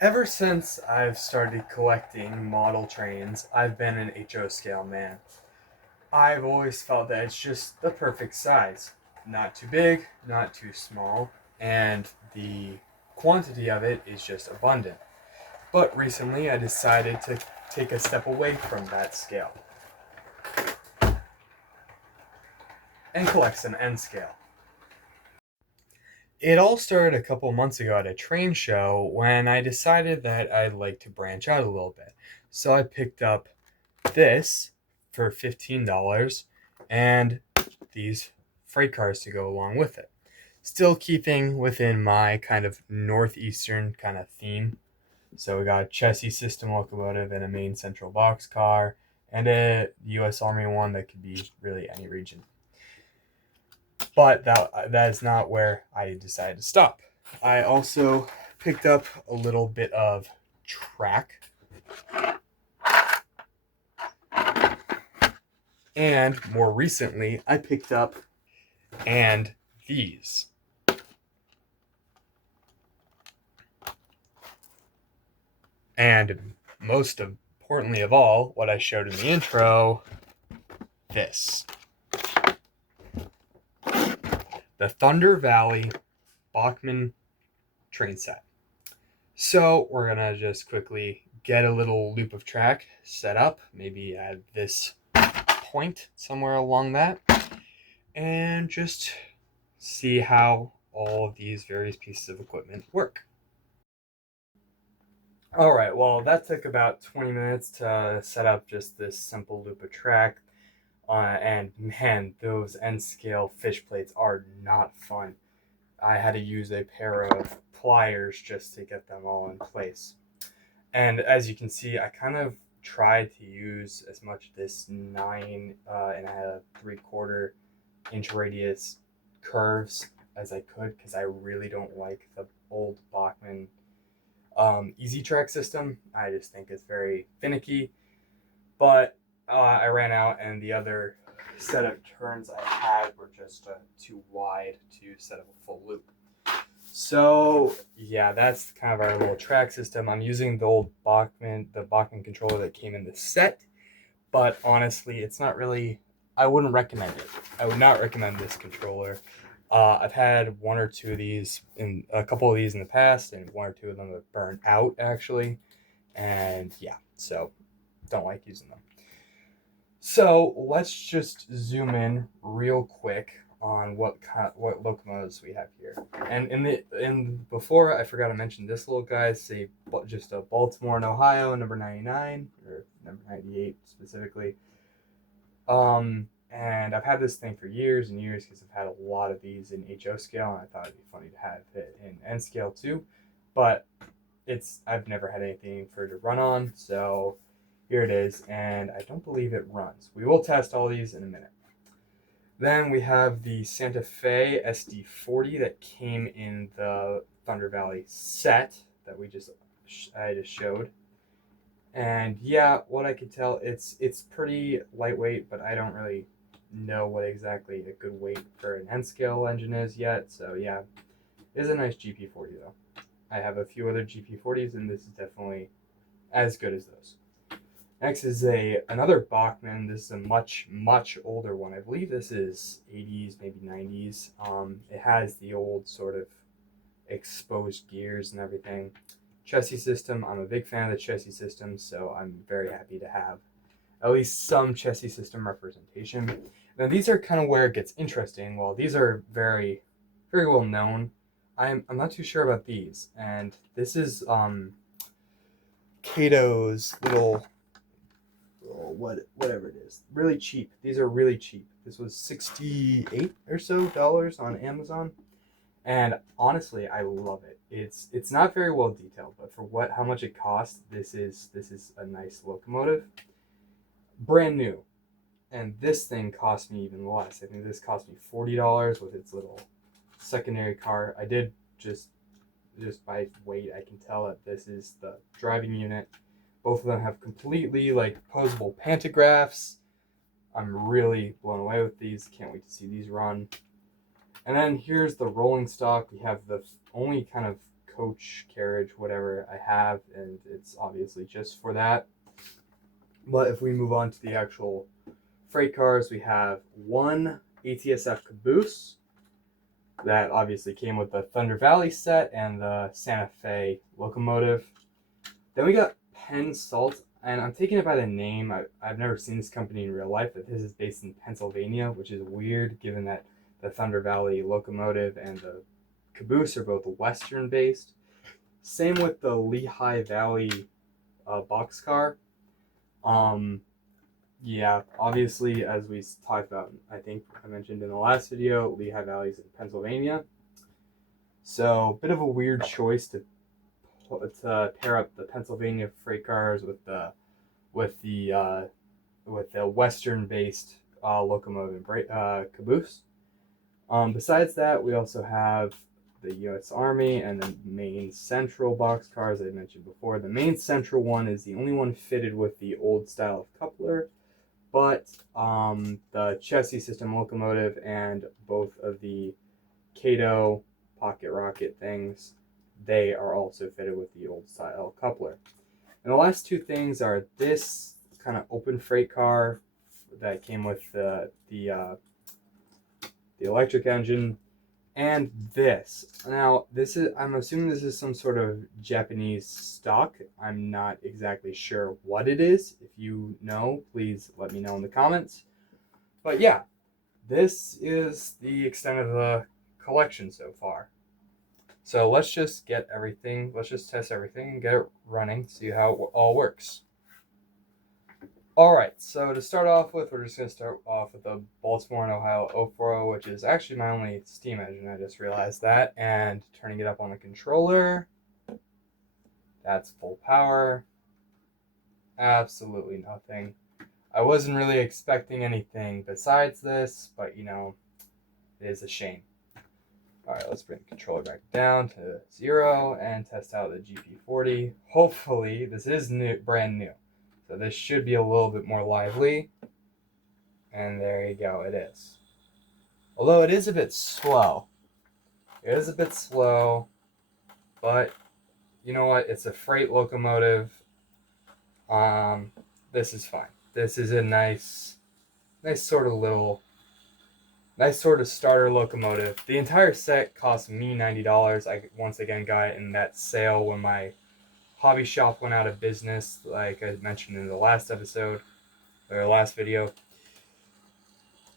Ever since I've started collecting model trains, I've been an HO scale man. I've always felt that it's just the perfect size. Not too big, not too small, and the quantity of it is just abundant. But recently I decided to take a step away from that scale and collect some N scale. It all started a couple months ago at a train show when I decided that I'd like to branch out a little bit. So I picked up this for $15 and these freight cars to go along with it. Still keeping within my kind of northeastern kind of theme. So we got a chassis system locomotive and a main central box car and a US Army one that could be really any region. But that is not where I decided to stop. I also picked up a little bit of track, and more recently I picked up and these. And most importantly of all, what I showed in the intro, this. The Thunder Valley Bachmann train set. So we're gonna just quickly get a little loop of track set up, maybe at this point somewhere along that, and just see how all of these various pieces of equipment work. All right, well, that took about 20 minutes to set up just this simple loop of track. And man, those N scale fish plates are not fun. I had to use a pair of pliers just to get them all in place. And as you can see, I kind of tried to use as much this 9 and a 3/4 inch radius curves as I could, because I really don't like the old Bachmann easy track system. I just think it's very finicky. But I ran out, and the other set of turns I had were just too wide to set up a full loop. So yeah, that's kind of our little track system. I'm using the Bachmann controller that came in the set, but honestly, it's not really. I wouldn't recommend it. I would not recommend this controller. I've had one or two of these in a couple of these in the past, and one or two of them have burned out actually, and yeah, so don't like using them. So let's just zoom in real quick on what locomotives we have here. And in before I forgot to mention this little guy. Say just a Baltimore and Ohio number 99 or number 98 specifically. And I've had this thing for years and years because I've had a lot of these in HO scale, and I thought it'd be funny to have it in N scale too. But I've never had anything for it to run on, so here it is, and I don't believe it runs. We will test all these in a minute. Then we have the Santa Fe SD40 that came in the Thunder Valley set that I just showed. And yeah, what I can tell, it's pretty lightweight, but I don't really know what exactly a good weight for an N scale engine is yet. So yeah, it is a nice GP40 though. I have a few other GP40s, and this is definitely as good as those. Next is another Bachmann. This is a much older one. I believe this is 80s, maybe 90s. It has the old sort of exposed gears and everything. Chassis system. I'm a big fan of the chassis system, so I'm very happy to have at least some chassis system representation. Now these are kind of where it gets interesting. Well, these are very well known. I'm not too sure about these, and this is Cato's little whatever it is. Really cheap. These are really cheap. This was $68 or so on Amazon, and honestly, I love it. It's not very well detailed, but for how much it costs, this is a nice locomotive, brand new. And this thing cost me even less. I think this cost me $40 with its little secondary car. I did just by weight, I can tell that this is the driving unit. Both of them have completely posable pantographs. I'm really blown away with these. Can't wait to see these run. And then here's the rolling stock. We have the only kind of coach, carriage, whatever I have, and it's obviously just for that. But if we move on to the actual freight cars, we have one ATSF caboose that obviously came with the Thunder Valley set and the Santa Fe locomotive. Then we got Penn Salt, and I'm taking it by the name. I've never seen this company in real life, but this is based in Pennsylvania, which is weird given that the Thunder Valley locomotive and the caboose are both Western based. Same with the Lehigh Valley boxcar. Yeah, obviously, as we talked about, I think I mentioned in the last video, Lehigh Valley is in Pennsylvania. So, a bit of a weird choice to pair up the Pennsylvania freight cars with the Western-based locomotive caboose. Besides that, we also have the U.S. Army and the main central boxcars I mentioned before. The main central one is the only one fitted with the old style of coupler, but the chassis system locomotive and both of the Cato pocket rocket things, they are also fitted with the old style coupler. And the last two things are this kind of open freight car that came with the electric engine, and this. Now, I'm assuming this is some sort of Japanese stock. I'm not exactly sure what it is. If you know, please let me know in the comments. But yeah, this is the extent of the collection so far. So let's just test everything and get it running, see how it all works. Alright, so to start off with, we're just going to start off with the Baltimore and Ohio 040, which is actually my only steam engine, I just realized that, and turning it up on the controller, that's full power, absolutely nothing. I wasn't really expecting anything besides this, but you know, it is a shame. Alright, let's bring the controller back down to 0 and test out the GP40. Hopefully, this is brand new. So this should be a little bit more lively. And there you go, it is. Although it is a bit slow. It is a bit slow, but you know what? It's a freight locomotive. This is fine. This is a nice sort of starter locomotive. The entire set cost me $90. I once again got it in that sale when my hobby shop went out of business, like I mentioned in the last episode, or last video.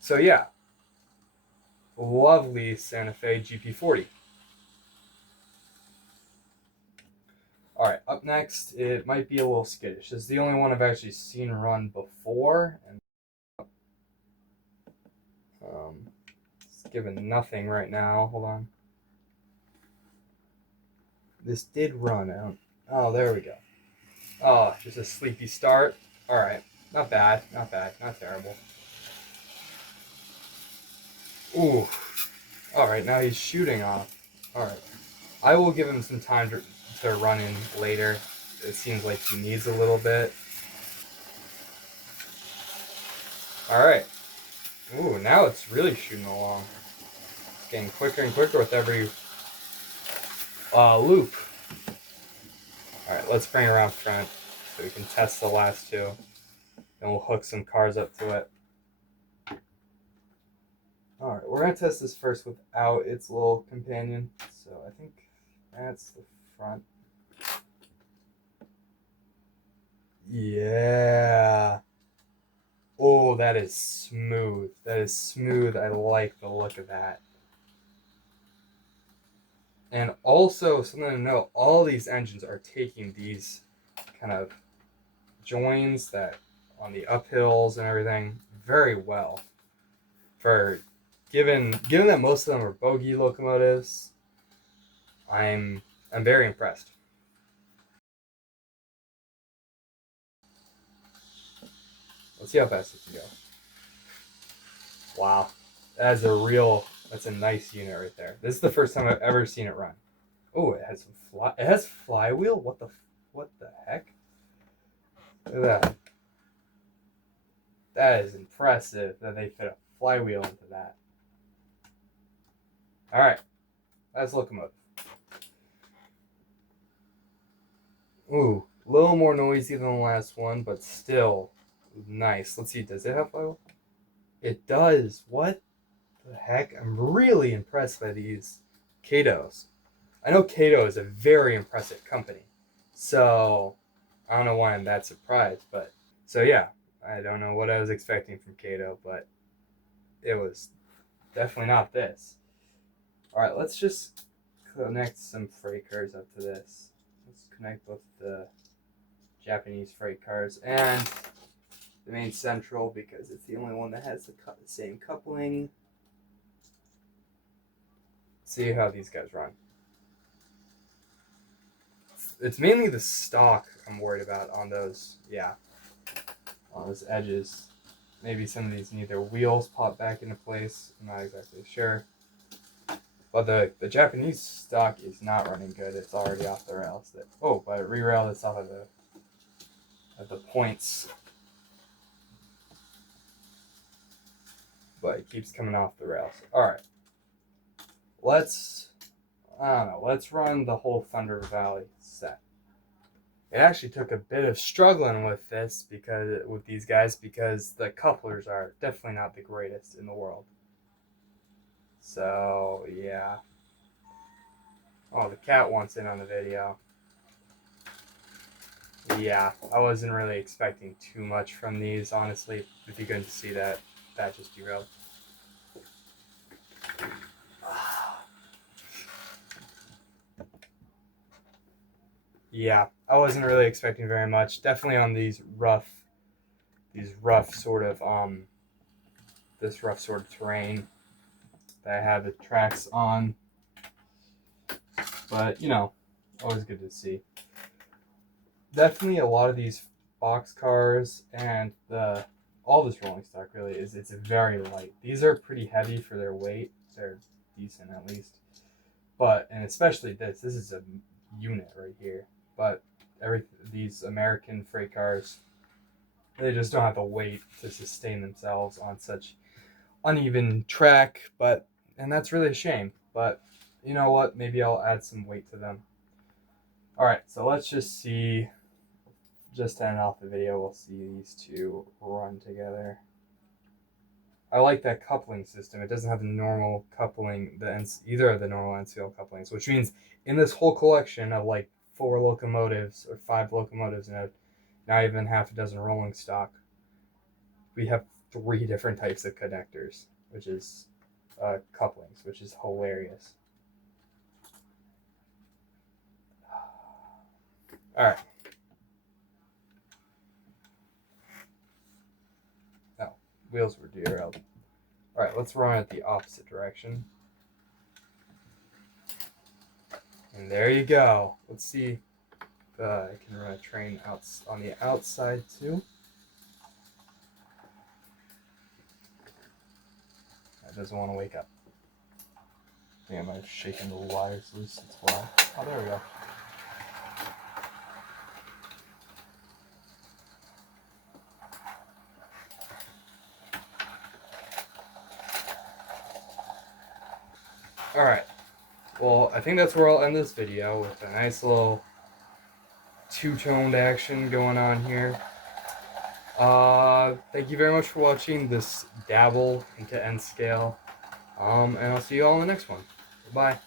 So yeah, lovely Santa Fe GP40. Alright, up next, it might be a little skittish. This is the only one I've actually seen run before, and it's giving nothing right now. Hold on. This did run. Oh, there we go. Oh, just a sleepy start. Alright, not bad, not terrible. Ooh. Alright, now he's shooting off. Alright. I will give him some time to run in later. It seems like he needs a little bit. Alright. Ooh, now it's really shooting along. It's getting quicker and quicker with every loop. Alright, let's bring it around front so we can test the last two. Then we'll hook some cars up to it. Alright, we're going to test this first without its little companion. So I think that's the front. Yeah. Oh, that is smooth. That is smooth. I like the look of that. And also, something to note, all these engines are taking these kind of joins that on the uphills and everything very well. For given that most of them are bogie locomotives, I'm very impressed. Let's see how fast it can go. Wow, that's a nice unit right there. This is the first time I've ever seen it run. Oh, it has flywheel. What the heck? Look at that. That is impressive that they fit a flywheel into that. All right, that's locomotive. Ooh, a little more noisy than the last one, but still nice. Let's see, does it have firewall? It does. What the heck? I'm really impressed by these Katos. I know Kato is a very impressive company, so I don't know why I'm that surprised, but so yeah, I don't know what I was expecting from Kato, but it was definitely not this. All right, let's just connect some freight cars up to this. Let's connect both the Japanese freight cars and the main central because it's the only one that has the same coupling. See how these guys run. It's mainly the stock I'm worried about on those, on those edges. Maybe some of these need their wheels popped back into place. I'm not exactly sure. But the Japanese stock is not running good. It's already off the rails. But it re-railed this off of the points. But it keeps coming off the rails. Alright. Let's run the whole Thunder Valley set. It actually took a bit of struggling with these guys because the couplers are definitely not the greatest in the world. So yeah. Oh, the cat wants in on the video. Yeah, I wasn't really expecting too much from these, honestly. If you couldn't see that just derailed. Yeah, I wasn't really expecting very much. Definitely on these rough sort of this rough sort of terrain that I have the tracks on. But always good to see. Definitely a lot of these box cars and all this rolling stock really it's very light. These are pretty heavy for their weight. They're decent at least. And especially this is a unit right here. But these American freight cars, they just don't have the weight to sustain themselves on such uneven track, and that's really a shame. But you know what? Maybe I'll add some weight to them. Alright, so let's just see. Just to end off the video, we'll see these two run together. I like that coupling system. It doesn't have the normal coupling, either of the normal NCL couplings, which means in this whole collection of like 4 locomotives or 5 locomotives and not even half a dozen rolling stock, we have 3 different types of connectors, which is couplings, which is hilarious. All right. Oh, wheels were derailed. All right, let's run it the opposite direction. And there you go. Let's see if I can run a train on the outside too. It doesn't want to wake up. Damn, I'm shaking the wires loose. That's why. Oh, there we go. Alright, well, I think that's where I'll end this video with a nice little two-toned action going on here. Thank you very much for watching this dabble into N scale, and I'll see you all in the next one. Bye.